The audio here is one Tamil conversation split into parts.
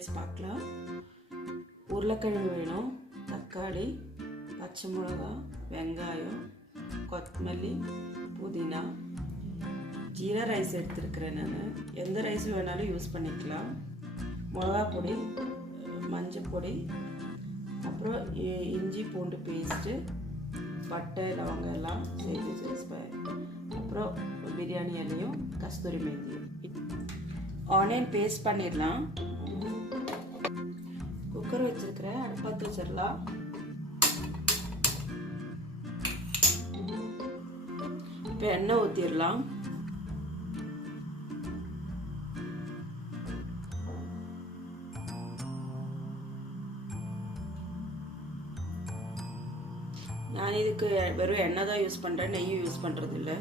இன்க்ரீடியன்ட்ஸ் பார்க்கலாம். உருளைக்கிழங்கு வேணும், தக்காளி, பச்சை மிளகா, வெங்காயம், கொத்தமல்லி, புதினா, ஜீரா ரைஸ் எடுத்துருக்கிறேன். நான் எந்த ரைஸ் வேணாலும் யூஸ் பண்ணிக்கலாம். மிளகா பொடி, மஞ்சள் பொடி, அப்புறம் இஞ்சி பூண்டு பேஸ்ட்டு, பட்டை லவங்கம் எல்லாம் சேர்த்து அப்புறம் பிரியாணி இலையும் கஸ்தூரி மேத்தியும். ஆனியன் பேஸ்ட் பண்ணிடலாம். குக்கர் வச்சிருக்கிறேன், அடுப்பத்து வச்சிடலாம். இப்போ எண்ணெய் ஊற்றிடலாம். நான் இதுக்கு வெறும் எண்ணெய் தான் யூஸ் பண்ணுறேன், நெய்யும் யூஸ் பண்ணுறது இல்லை.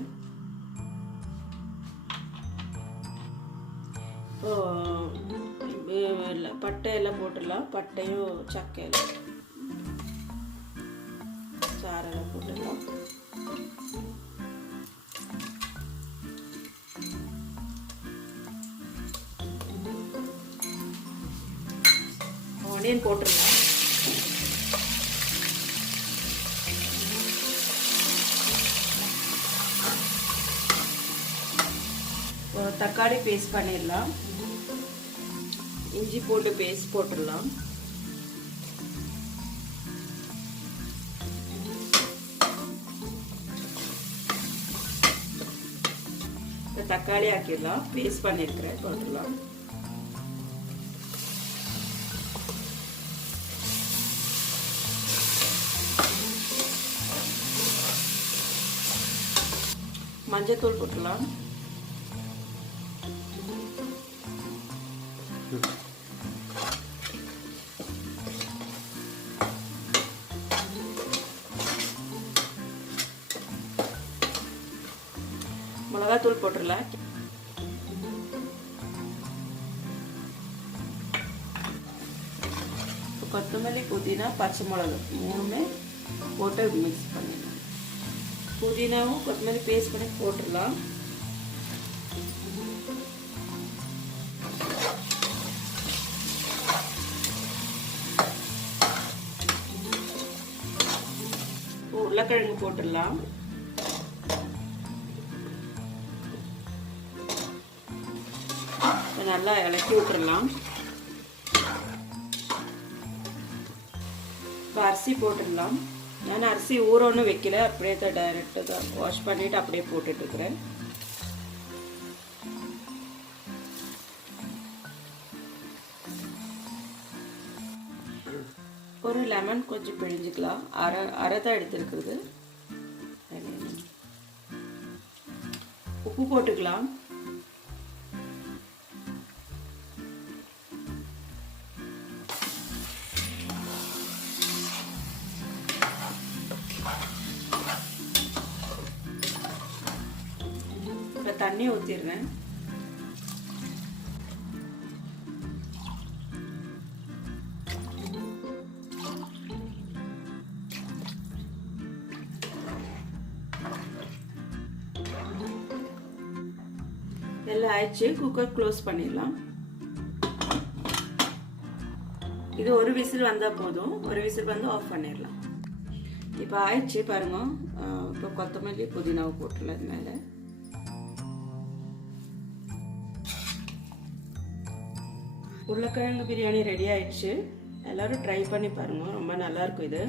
இப்போது பட்டையெல்லாம் போட்டுடலாம். பட்டையும் சக்கையெல்லாம் சாரெல்லாம் போட்டுடலாம். ஆனியன் போட்டுடலாம். தக்காளி பேஸ்ட் பண்ணிடலாம். இஞ்சி பூண்டு பேஸ்ட் போட்டுடலாம். தக்காளி ஆக்கிடலாம். பேஸ்ட் பண்ணிருக்கிறேன், போட்டுடலாம். மஞ்சத்தூள் போட்டுடலாம். மிளகாத்தூள் போட்டுடலாம். கொத்தமல்லி, புதினா, பச்சை மிளகா மூணுமே போட்டு மிக்ஸ் பண்ணிடலாம். புதினாவும் கொத்தமல்லி பேஸ்ட் பண்ணி போட்டுடலாம். உருளைக்கிழங்கு போட்டுடலாம். நல்லா இலக்கி விட்டுடலாம். இப்போ அரிசி போட்டுடலாம். நான் அரிசி ஊறணும் வைக்கல, அப்படியே தான் டைரெக்டாக தான் வாஷ் பண்ணிவிட்டு அப்படியே போட்டுட்ருக்குறேன். ஒரு லெமன் கொஞ்சம் பிழிஞ்சிக்கலாம். அரை தான் எடுத்துருக்குறது. உப்பு போட்டுக்கலாம். இப்போ தண்ணி ஊற்றிடுறேன். எல்லாம் ஆயிடுச்சு. குக்கர் க்ளோஸ் பண்ணிடலாம். இது ஒரு விசில் வந்தால் போதும். ஒரு விசில் வந்து ஆஃப் பண்ணிடலாம். இப்போ ஆயிடுச்சு பாருங்க. இப்போ கொத்தமல்லி, புதினாவை போட்டுடலாம். இது மேலே உருளைக்கிழங்கு பிரியாணி ரெடி ஆயிடுச்சு. எல்லோரும் ட்ரை பண்ணி பாருங்கள், ரொம்ப நல்லாயிருக்கும் இது.